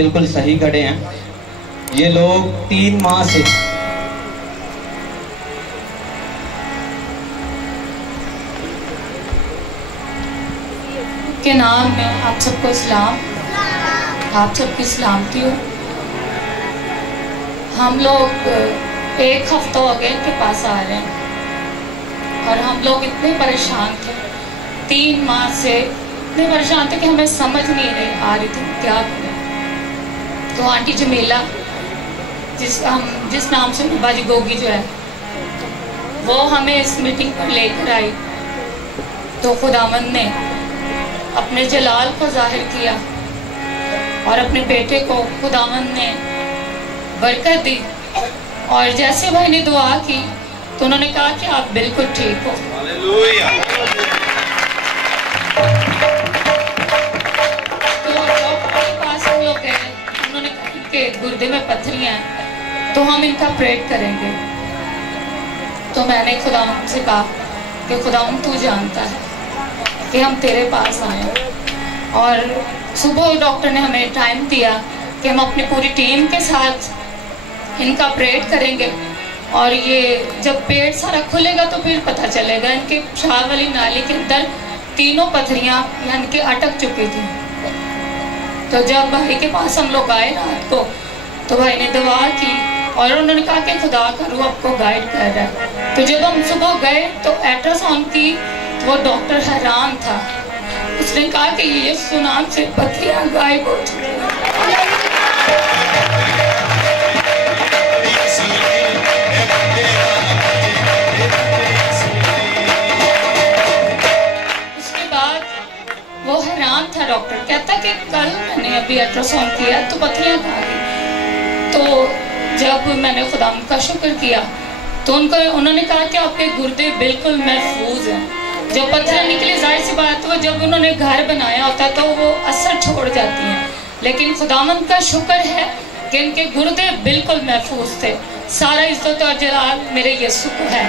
बिल्कुल सही खड़े हैं। ये लोग 3 माह से के नाम में आप सबको इस्लाम, आप सबकी सलामती हो। हम लोग 1 हफ्ता हो गया इनके पास आ रहे हैं और हम लोग इतने परेशान थे, 3 माह से इतने परेशान थे कि हमें समझ नहीं आ रही थी क्या करें। तो आंटी जमीला जिस नाम से बाजी गोगी जो है वो हमें इस मीटिंग पर लेकर आई, तो खुदावंद ने अपने जलाल को जाहिर किया और अपने बेटे को खुदावंद ने बरकत दी। और जैसे भाई ने दुआ की तो उन्होंने कहा कि आप बिल्कुल ठीक हो। तो डॉक्टर के पास हम लोग गए, उन्होंने कहा कि गुर्दे में पत्थरियां हैं तो हम इनका ऑपरेट करेंगे। तो मैंने खुदावंद से कहा कि खुदावंद तू जानता है कि हम तेरे पास आए। और सुबह डॉक्टर ने हमें टाइम दिया कि हम अपनी पूरी टीम के साथ इनका ऑपरेट करेंगे और ये जब पेट सारा खुलेगा तो फिर पता चलेगा। इनके पेशाब वाली नाली के अंदर 3 पत्थरियां यानी कि अटक चुकी थी। तो जब भाई के पास हम लोग आए रात को तो भाई ने दुआ की और उन्होंने कहा कि खुदा का रूह आपको गाइड कर रहा है। तो जब हम सुबह गए तो अल्ट्रासाउंड की, वो डॉक्टर हैरान था। उसने कहा कि ये सुनाम से पत्थरियां गायब हो चुकी हैं। उसके बाद वो हैरान था डॉक्टर, कहता कि कल मैंने अभी अल्ट्रासाउंड किया तो पत्थरियां कहाँ गई। तो जब मैंने खुदा का शुक्र किया तो उन्होंने कहा कि आपके गुर्दे बिल्कुल महफूज हैं। जब पत्थर निकले जाहिर सी बात है जब उन्होंने घर बनाया होता तो वो असर छोड़ जाती हैं, लेकिन खुदावंद का शुक्र है कि इनके गुर्दे बिल्कुल महफूज थे। सारा इज्जत और जलाल मेरे यीशु को है।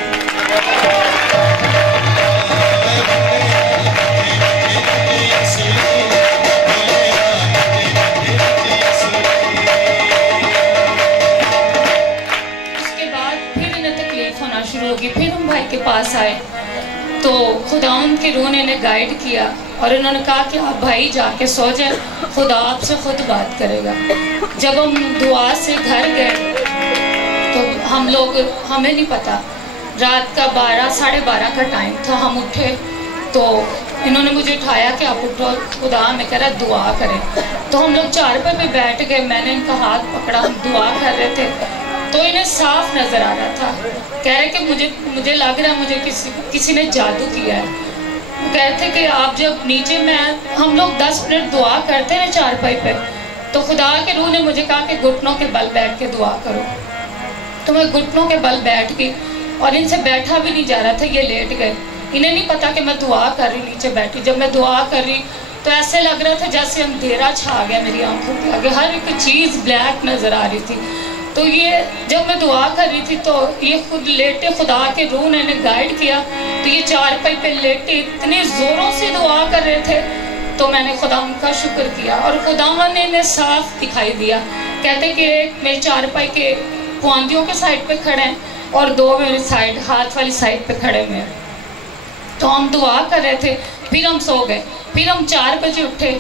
उसके बाद फिर इन्हें तकलीफ होना शुरू होगी। फिर हम भाई के पास आए तो खुदावंद की रूह ने इन्हें गाइड किया और उन्होंने कहा कि आप भाई जाके सो जाए, खुदा आपसे खुद बात करेगा। जब हम दुआ से घर गए तो हमें नहीं पता, रात का 12 साढ़े 12 का टाइम था। हम उठे तो इन्होंने मुझे उठाया कि आप उठो, खुदा हमें कह रहा दुआ करें। तो हम लोग चारपाई पे बैठ गए, मैंने इनका हाथ पकड़ा, हम दुआ कर रहे थे तो इन्हें साफ नजर आ रहा था। कह रहे कि मुझे लग रहा है मुझे किसी ने जादू किया है। वो कह रहे थे कि आप जब नीचे हम लोग 10 मिनट दुआ करते हैं चारपाई पे, तो खुदा के रूह ने मुझे कहा कि घुटनों के बल बैठ के दुआ करो। तो मैं घुटनों के बल बैठ गई और इनसे बैठा भी नहीं जा रहा था, ये लेट गए। इन्हें नहीं पता कि मैं दुआ कर रही, नीचे बैठी। जब मैं दुआ कर रही तो ऐसे लग रहा था जैसे अंधेरा छा गया मेरी आंखों के आगे, हर एक चीज़ ब्लैक नजर आ रही थी। तो ये जब मैं दुआ कर रही थी तो ये खुद लेटे, खुदा के रूह ने इन्हें गाइड किया तो ये चारपाई पे लेटे इतने ज़ोरों से दुआ कर रहे थे। तो मैंने खुदावंद का शुक्र किया और खुदावंद ने इन्हें साफ दिखाई दिया। कहते कि एक मेरे चारपाई के पुआंदियों के साइड पे खड़े हैं और 2 मेरी साइड हाथ वाली साइड पे खड़े हुए हैं। तो हम दुआ कर रहे थे, फिर हम सो गए। फिर हम 4 बजे उठे,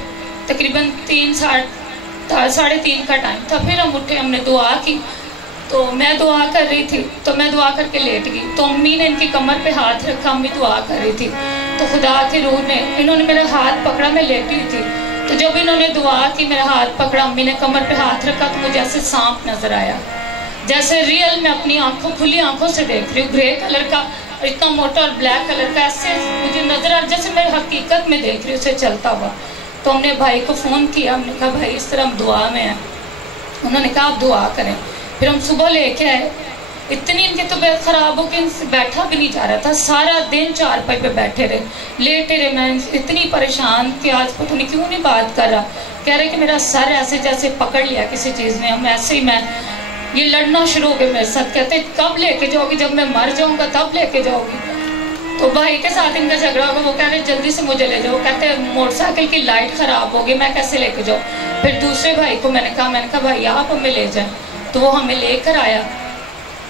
तकरीबन 3 साढ़े 3 का टाइम था। फिर हम उठे, हमने दुआ की। तो मैं दुआ कर रही थी तो मैं दुआ करके लेट गई। तो अम्मी ने इनकी कमर पे हाथ रखा, अम्मी दुआ कर रही थी। तो खुदा की रूह ने इन्होंने मेरा हाथ पकड़ा, मैं लेटी हुई थी। तो जब इन्होंने दुआ की, मेरा हाथ पकड़ा, अम्मी ने कमर पे हाथ रखा तो मुझे ऐसे सांप नजर आया, जैसे रियल में अपनी खुली आंखों से देख रही हूँ। ग्रे कलर का, इतना मोटा और ब्लैक कलर का, ऐसे मुझे नजर आ जैसे मैं हकीकत में देख रही हूँ उसे चलता हुआ। तो हमने भाई को फ़ोन किया, हमने कहा भाई इस तरह हम दुआ में हैं। उन्होंने कहा आप दुआ करें। फिर हम सुबह लेके आए। इतनी इनकी तबीयत ख़राब हो कि इनसे बैठा भी नहीं जा रहा था, सारा दिन चारपाई पे बैठे रहे, लेटे रहे। मैं इतनी परेशान कि आज पता नहीं क्यों नहीं बात कर रहा। कह रहे कि मेरा सर ऐसे जैसे पकड़ लिया किसी चीज़ ने, हम ऐसे ही ये लड़ना शुरू हो गए मेरे साथ। कहते कब लेके जाओगी, जब मैं मर जाऊँगा तब लेके जाओगी। तो भाई के साथ इनका झगड़ा होगा। वो कह रहे जल्दी से मुझे ले जाओ। कहते हैं मोटरसाइकिल की लाइट ख़राब होगी, मैं कैसे लेके जाऊँ। फिर दूसरे भाई को मैंने कहा भाई आप हमें ले जाएं। तो वो हमें लेकर आया।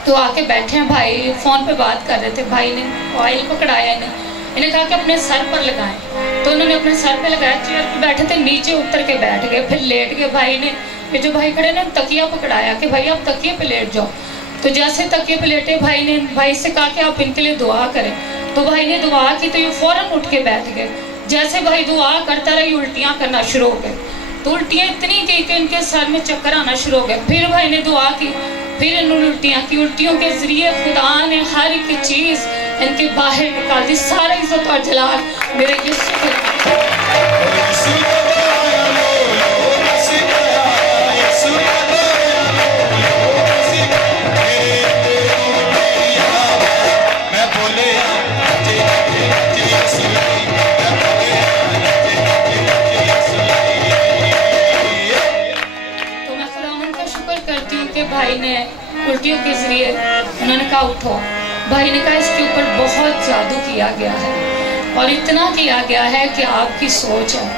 तो आके बैठे हैं भाई, फ़ोन पे बात कर रहे थे। भाई ने ऑयल पकड़ाया, इन्हें कहा कि अपने सर पर लगाएं। तो उन्होंने अपने सर पे लगाया। चेयर पे बैठे थे, नीचे उतर के बैठ गए, फिर लेट गए। भाई ने, ये जो भाई खड़े ना, तकिया पकड़ाया कि भाई आप तकिए पे लेट जाओ। तो जैसे तकिए पे लेटे, भाई ने भाई से कहा कि आप इनके लिए दुआ करें। तो भाई ने दुआ की तो ये फ़ौरन उठ के बैठ गए। जैसे भाई दुआ करता रहा, उल्टियाँ करना शुरू हो गए। तो उल्टियाँ इतनी की कि इनके सर में चक्कर आना शुरू हो गए। फिर भाई ने दुआ की, फिर इन्होंने उल्टियाँ की। उल्टियों के जरिए खुदा ने हर एक चीज़ इनके बाहर निकाल दी। सारा इज्जत और जलाल मेरे यीशु के भाई ने उल्टियों के जरिए उन्होंने कहा उठो। भाई ने कहा इसके ऊपर बहुत जादू किया गया है और इतना किया गया है कि आपकी सोच है।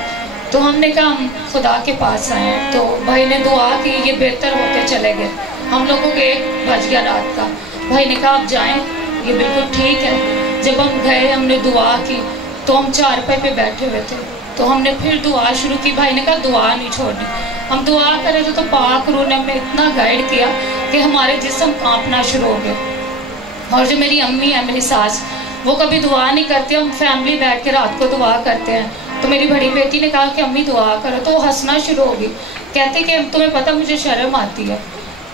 तो हमने कहा हम खुदा के पास आए हैं। तो भाई ने दुआ की, ये बेहतर होते चले गए। हम लोगों को 1 बज गया रात का। भाई ने कहा आप जाएं, ये बिल्कुल ठीक है। जब हम गए, हमने दुआ की, तो हम चारपाई पे बैठे हुए थे। तो हमने फिर दुआ शुरू की। भाई ने कहा दुआ नहीं छोड़नी। हम दुआ कर रहे थे तो पाक रूह ने हमें इतना गाइड किया कि हमारे जिस्म कांपना शुरू हो गए। और जो मेरी अम्मी है, मेरी सास, वो कभी दुआ नहीं करती। हम फैमिली बैठ के रात को दुआ करते हैं। तो मेरी बड़ी बेटी ने कहा कि अम्मी दुआ करो। तो वो हंसना शुरू होगी, कहती कि तुम्हें पता मुझे शर्म आती है।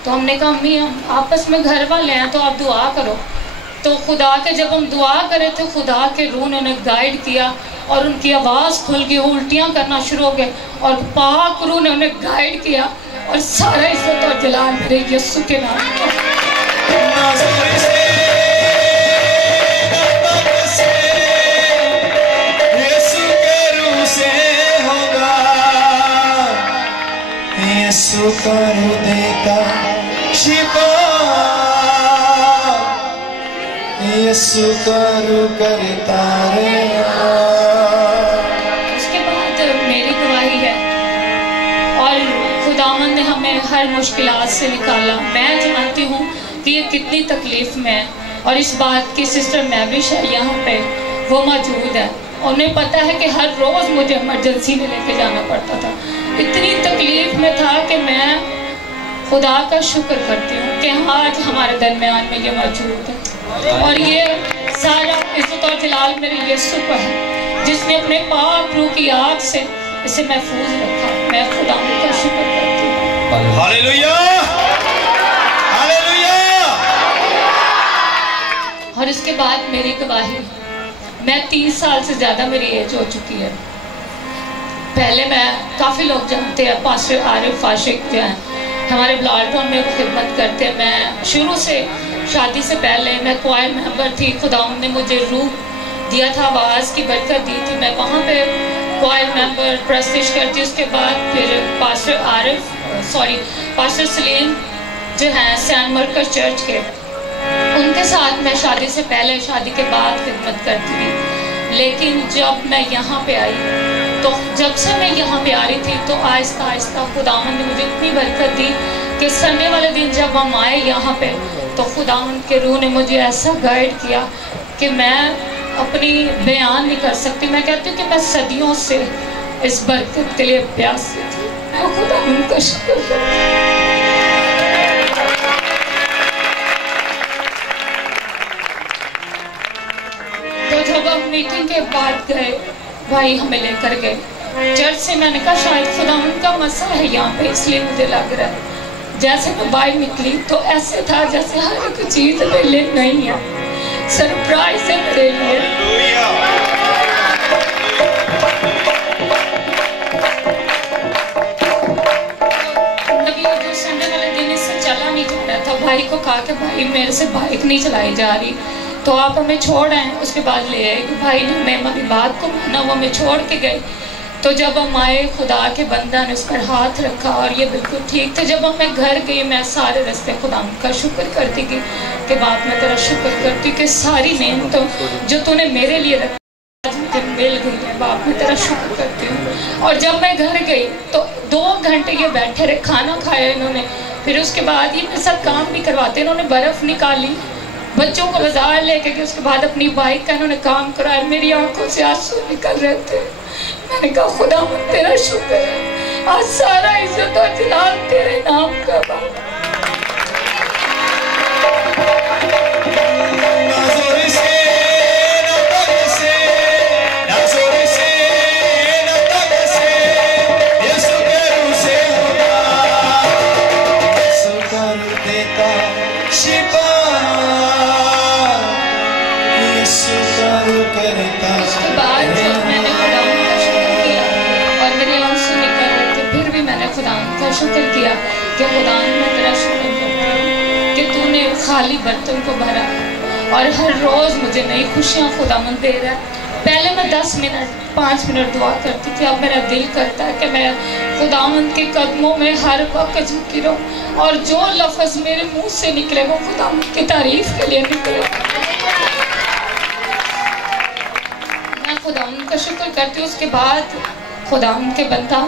तो हमने कहा अम्मी हम आपस में घर वाले हैं, तो आप दुआ करो। तो खुदा के जब हम दुआ करे थे, खुदा के रूह ने उन्हें गाइड किया और उनकी आवाज़ खुल गई। वो उल्टियाँ करना शुरू हो गए और पाक रूह ने उन्हें गाइड किया। और सारा इज्जत और जलाल मेरे यीशु के नाम यीशु का देता शिफा, यीशु करू करता रे। उसके बाद मेरी गवाही है और खुदावंद ने हमें हर मुश्किलात से निकाला। मैं जानती हूँ कि ये कितनी तकलीफ में है और इस बात की सिस्टर मैविश है यहाँ पे, वो मौजूद है। उन्हें पता है कि हर रोज़ मुझे इमरजेंसी में लेके जाना पड़ता था। इतनी तकलीफ में था कि मैं खुदा का शुक्र करती हूँ कि आज हमारे दरमियान में ये मौजूद है। और ये सारा इज्जत और जलाल मेरे यीशु को है, जिसने अपने पाक रूह की आग से इसे महफूज रखा। मैं खुदा का शुक्र करती हूँ। Hallelujah, hallelujah. और इसके बाद मेरी गवाही, मैं 30 साल से ज़्यादा मेरी एज हो चुकी है। पहले मैं, काफ़ी लोग जानते हैं, पास्टर आरिफ फाशिक जो हैं हमारे ब्लाडटाउन में वो खिदमत करते हैं। मैं शुरू से, शादी से पहले मैं क्वायर मेंबर थी। खुदावंद ने मुझे रूह दिया था, आवाज़ की बरकत दी थी। मैं वहाँ पे क्वायर मेंबर प्रस्तिश करती। उसके बाद फिर पास्टर सलीम जो हैं सैन मरकज चर्च के, उनके साथ मैं शादी से पहले, शादी के बाद खिदमत करती थी। लेकिन जब मैं यहाँ पे आई, तो जब से मैं यहाँ पे आ रही थी, तो आहिस्ता आहिस्ता खुदावंद ने मुझे इतनी बरकत दी कि संडे वाले दिन जब हम आए यहाँ पे, तो खुदावंद के रूह ने मुझे ऐसा गाइड किया कि मैं अपनी बयान नहीं कर सकती। मैं कहती हूँ कि मैं सदियों से इस बरकत के लिए प्यासी थी। मैं खुदावंद का शुक्र करती हूँ। तो जब हम मीटिंग के बाद गए, भाई हमें लेकर गए चर्च से। मैंने कहा शायद खुदावंद का मसा है यहाँ पे, इसलिए मुझे लग रहा है। जैसे मैं बाहर निकली तो ऐसे था जैसे हर एक चीज मेरे लिए नहीं है, सरप्राइज है मेरे लिए। जो संडे वाले दिन इससे चला नहीं जा रहा था, भाई को कहा कि भाई मेरे से बाइक नहीं चलाई जा रही, तो आप हमें छोड़ आए। उसके बाद ले आए। भाई ने मैं हमारी बात को माना, वो हमें छोड़ के गए। तो जब हम आए, खुदा के बंदा ने उस पर हाथ रखा और ये बिल्कुल ठीक थे। जब मैं घर गई, मैं सारे रास्ते खुदा का शुक्र करती गई कि बाप मैं तेरा शुक्र करती कि सारी नेमतों जो तूने मेरे लिए रखी आज मुझे मिल गई है। बाप मैं तेरा शुक्र करती हूँ। और जब मैं घर गई तो 2 घंटे ये बैठे रहे, खाना खाया इन्होंने, फिर उसके बाद ये मेरे साथ काम भी करवाते। इन्होंने बर्फ़ निकाली, बच्चों को बाजार लेके गए, उसके बाद अपनी बाइक का इन्होंने काम कराया। मेरी आंखों से आंसू निकल रहे थे। मैंने कहा खुदा तेरा शुक्र है, आज सारा इज्जत और जलाल तेरे नाम का। बाप उसके बाद जब मैंने खुदा का शुक्र किया और मेरे आंसू निकल रहे थे, फिर भी मैंने खुदा का शुक्र किया कि खुदा मैं तेरा शुक्र करती हूँ कि तूने खाली बर्तन को भरा और हर रोज़ मुझे नई खुशियाँ खुदावंद दे रहा है। पहले मैं 10 मिनट 5 मिनट दुआ करती थी, अब मेरा दिल करता है कि मैं खुदावंद के कदमों में हर वक्त झुकी रहूँ और जो लफ्ज़ मेरे मुँह से निकले वो खुदावंद की तारीफ के लिए निकले। खुदावंद का शुक्र करती हूँ। उसके बाद खुदावंद के बंदा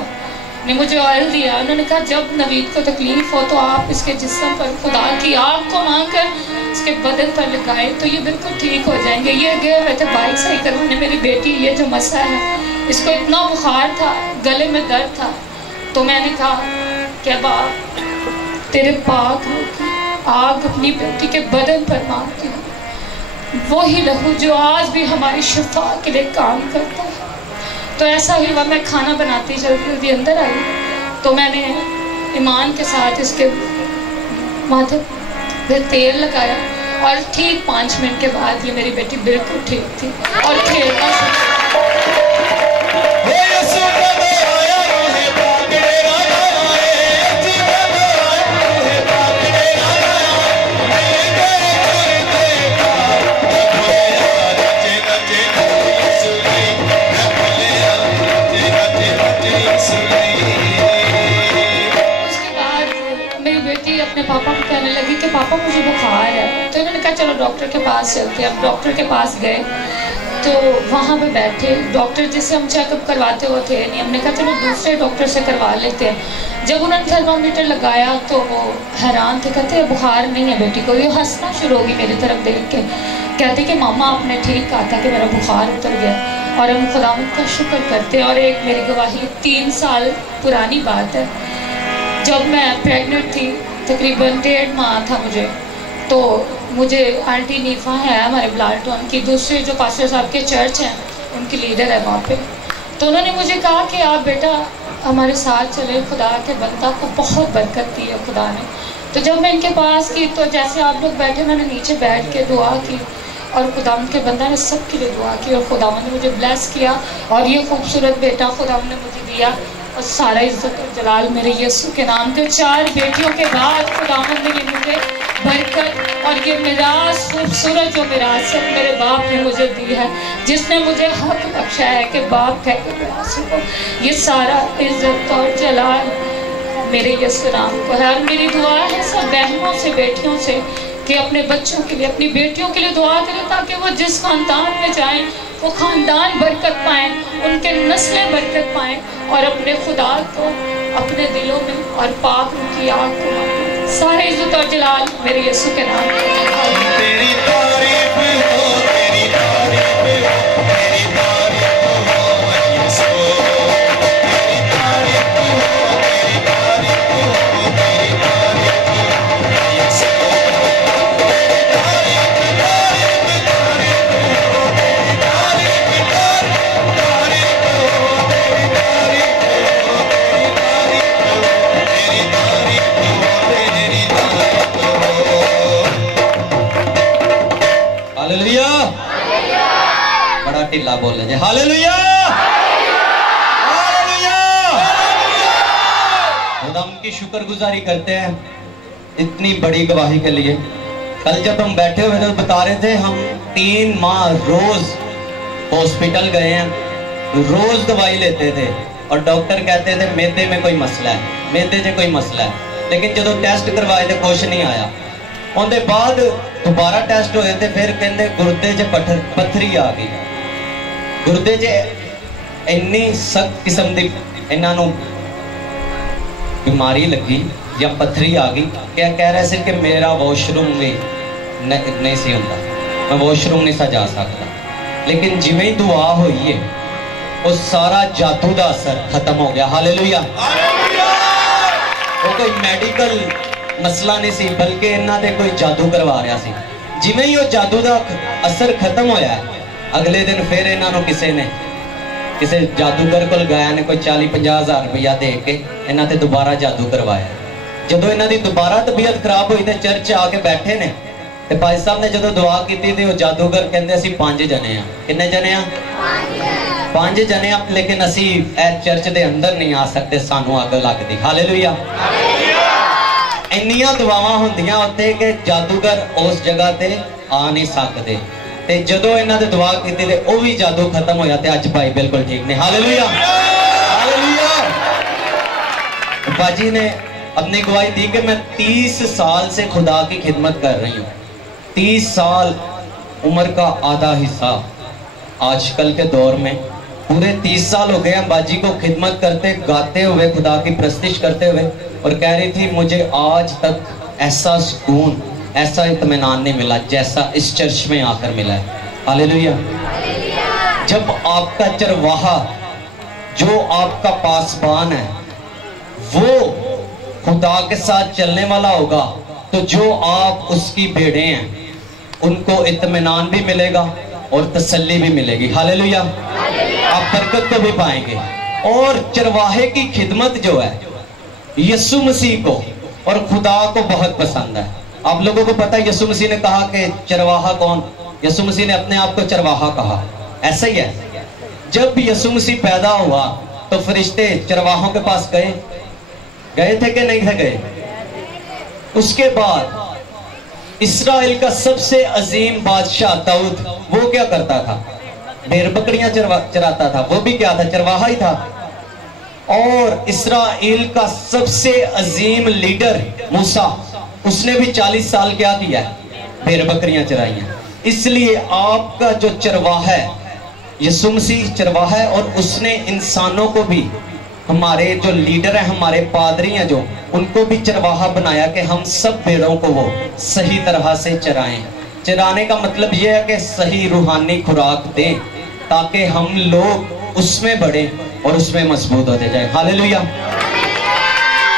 ने मुझे ऑयल दिया। उन्होंने कहा जब नवीद को तकलीफ हो तो आप इसके जिस्म पर खुदा की आग को मांगकर इसके बदन पर लगाए तो ये बिल्कुल ठीक हो जाएंगे। ये गए हुए थे बाइक सही करवाने। मेरी बेटी ये जो मसा है इसको इतना बुखार था, गले में दर्द था, तो मैंने कहा कि बाप तेरे पाक आग अपनी बेटी के बदन पर मांगती हूँ, वही लहू जो आज भी हमारी शिफा के लिए काम करता है। तो ऐसा ही हुआ, मैं खाना बनाती जल्दी जल्दी अंदर आई तो मैंने ईमान के साथ इसके माथे पे तेल लगाया और ठीक 5 मिनट के बाद ये मेरी बेटी बिल्कुल ठीक थी और खेलना पापा को कहने लगी कि पापा मुझे बुखार है। तो इन्होंने कहा चलो डॉक्टर के पास चलते हैं। अब डॉक्टर के पास गए तो वहाँ पे बैठे, डॉक्टर जिससे हम चेकअप करवाते हुए थे नहीं, हमने कहा चलो दूसरे डॉक्टर से करवा लेते हैं। जब उन्होंने थर्मामीटर लगाया तो वो हैरान थे, कहते बुखार नहीं है बेटी को। ये हंसना शुरू होगी मेरी तरफ देख के, कहते कि मामा आपने ठीक कहा था कि मेरा बुखार उतर गया। और हम खुदावंद का शुक्र करते। और एक मेरी गवाही 3 साल पुरानी बात है, जब मैं प्रेग्नेंट थी, तकरीबन 1.5 माह था मुझे, तो मुझे आंटी नीफा है हमारे ब्लाल्टन की, दूसरे जो पास्टर साहब के चर्च हैं उनकी लीडर है वहाँ पे, तो उन्होंने मुझे कहा कि आप बेटा हमारे साथ चले, खुदा के बंदा को बहुत बरकत दी है खुदा ने। तो जब मैं इनके पास की तो जैसे आप लोग बैठे, मैंने नीचे बैठ के दुआ की और खुदावंद के बंदा ने सबके लिए दुआ की और खुदावंद ने मुझे ब्लेस किया और ये खूबसूरत बेटा खुदावंद ने मुझे दिया। और सारा इज्जत और जलाल मेरे यीशु के नाम के। 4 बेटियों के बाद खुदावंद ने मुझे बरकत और ये मिरास खूबसूरत जो विरासत मेरे बाप ने मुझे दी है, जिसने मुझे हक बख्शा है कि बाप कह के बुला सको, ये सारा इज्जत और जलाल मेरे यीशु नाम को है। और मेरी दुआ है सब बहनों से, बेटियों से कि अपने बच्चों के लिए, अपनी बेटियों के लिए दुआ करें ताकि वो जिस खानदान में जाएं वो खानदान बरकत पाएं, उनके नस्लें बरकत पाएं और अपने खुदा को अपने दिलों में और पाक की आग को मांगें। सारे इज्जत और जलाल मेरे यीशु के नाम में। तेरी तारीफ हो, तेरी तारीफ हो, तेरी तारीफ हो यीशु, तेरी तारीफ हो, तेरी तारीफ हो, तेरी तारीफ हो यीशु, तेरी तारीफ तारीफ तारीफ हो, तेरी तारीफ तारीफ तारीफ हो, तेरी तारीफ हो, तेरी तारीफ हो, तेरी तारीफ हो, तेरी तारीफ हो। हालेलुया। बड़ा ढिला बोले जे हालेलुया। हालेलुया। खुदा की शुक्रगुजारी करते हैं इतनी बड़ी गवाही के लिए। कल जब हम बैठे हुए थे बता रहे थे हम 3 माह रोज हॉस्पिटल गए हैं रोज दवाई लेते थे और डॉक्टर कहते थे मैदे में कोई मसला है, मैदे से कोई मसला है, लेकिन जो टेस्ट करवाए थे कुछ नहीं आया। उनके बाद दोबारा टेस्ट होए थे, फिर कहते गुर्दे च पत्थरी आ गई। गुर्दे च इन्नी सख्त किस्म की इन्हों बीमारी लगी या पत्थरी आ गई, क्या कह रहे थे कि मेरा वॉशरूम भी नहीं सी होता, मैं वॉशरूम नहीं सा जा सकता। लेकिन जिवें ही दुआ हुई है वो सारा जादू का असर खत्म हो गया। हालेलुया। वो कोई मेडिकल मसला नहीं सी, बल्कि इन्हों कोई जादू करवा रहा सी। जिवें ही वो जादू का असर खत्म होया, अगले दिन फिर इन्हों किसी जादूगर को गया ने कोई 40-50 हज़ार रुपया दे के इन्हों ते दोबारा जादू करवाया। जो इन्हों की दोबारा तबीयत खराब हुई तो चर्च आके बैठे ने, ते भाई साहब ने जो दुआ की थी वो जादूगर कहते असीं 5 जने आ। कितने जने आ? 5 जने आ, लेकिन असी चर्च के अंदर नहीं आ सकते, सानू अग लगती। हालेलुया। इन्नियां दुआवां होंदियां उत्ते कि जादूगर उस जगह ते आ नहीं सकते। ते जदों इन्हां दे दुआ की ते वो भी जादू खत्म होया ते अज भाई बिल्कुल ठीक ने। हालेलुया। हालेलुया। बाजी ने अपनी गवाही दी कि मैं 30 साल से खुदा की खिदमत कर रही हूँ। 30 साल उम्र का आधा हिस्सा आजकल के दौर में पूरे 30 साल हो गए हैं बाजी को खिदमत करते, गाते हुए, खुदा की प्रस्तिश करते हुए। और कह रही थी मुझे आज तक ऐसा सुकून, ऐसा इत्मीनान नहीं मिला जैसा इस चर्च में आकर मिला है। हालेलुया। जब आपका चरवाहा, जो आपका पासबान है, वो खुदा के साथ चलने वाला होगा, तो जो आप उसकी भेड़ें हैं उनको इत्मीनान भी मिलेगा और तसल्ली भी मिलेगी। हालेलुया। आप बरकत को भी पाएंगे। और चरवाहे की खिदमत जो है यीशु मसीह को और खुदा को बहुत पसंद है। आप लोगों को पता है यीशु मसीह ने कहा कि चरवाहा कौन? यीशु मसीह ने अपने आप को चरवाहा कहा। ऐसा ही है, जब यीशु मसीह पैदा हुआ तो फरिश्ते चरवाहों के पास गए थे कि नहीं थे गए? उसके बाद इस्राएल का सबसे अजीम बादशाह दाऊद, वो क्या करता था? भेड़ बकरियां चराता था। वो भी क्या था? चरवाहा ही था। और इस्राएल का सबसे अजीम लीडर मूसा, उसने भी 40 साल क्या किया? भेड़ बकरियां चराई। इसलिए आपका जो चरवाहा है यीशु मसीह चरवाहा है, और उसने इंसानों को भी, हमारे जो लीडर हैं, हमारे पादरी हैं, जो उनको भी चरवाहा बनाया कि हम सब भेड़ों को वो सही तरह से चराएं। चराने का मतलब यह है कि सही रूहानी खुराक दें ताकि हम लोग उसमें बढ़े और उसमें मजबूत होते जाए। हालेलुया।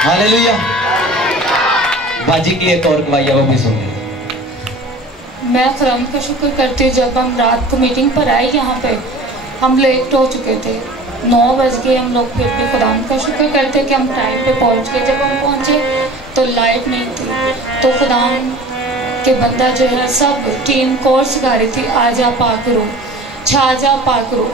हालेलुया। बाजी की एक और गवाही है, वो भी सुनिए। मैं खुदावंद का शुक्र करती हूँ, जब हम रात को मीटिंग पर आए यहाँ पे हम लेट हो चुके थे, 9 बज गए हम लोग, फिर भी खुदावंद का शुक्र करते कि हम टाइम पे पहुँच गए। जब हम पहुँचे तो लाइट नहीं थी, तो खुदावंद के बंदा जो है सब टीम कोर्स गा रही थी, आजा पाकरो, छाजा पाकरो।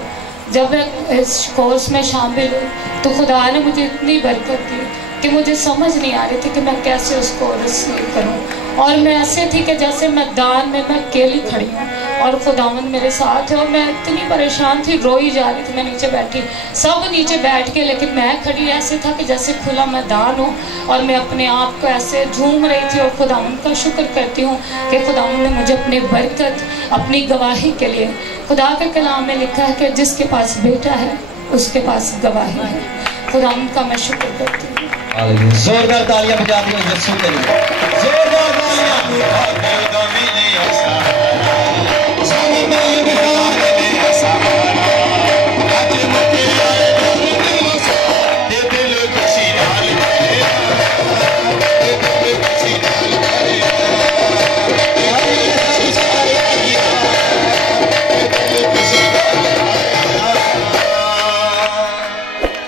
जब मैं इस कोर्स में शामिल हुई तो खुदा ने मुझे इतनी बरकत दी कि मुझे समझ नहीं आ रही थी कि मैं कैसे उस कोर्स करूं। और मैं ऐसे थी कि जैसे मैदान में मैं अकेली खड़ी हूँ और खुदावंद मेरे साथ है, और मैं इतनी परेशान थी, रोई जा रही थी। मैं नीचे बैठी, सब नीचे बैठ के, लेकिन मैं खड़ी ऐसे था कि जैसे खुला मैदान हो, और मैं अपने आप को ऐसे झूम रही थी। और खुदावंद का शुक्र करती हूँ कि खुदावंद ने मुझे अपनी बरकत, अपनी गवाही के लिए, खुदा के कलाम में लिखा है कि जिसके पास बेटा है उसके पास गवाही है। खुदावंद का मैं शुक्र करती हूँ। जोरदार तालियां बजा दी यीशु के लिए। जोरदार तालियां।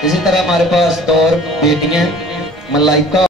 इसी तरह हमारे पास 2 बेटियां मलाइका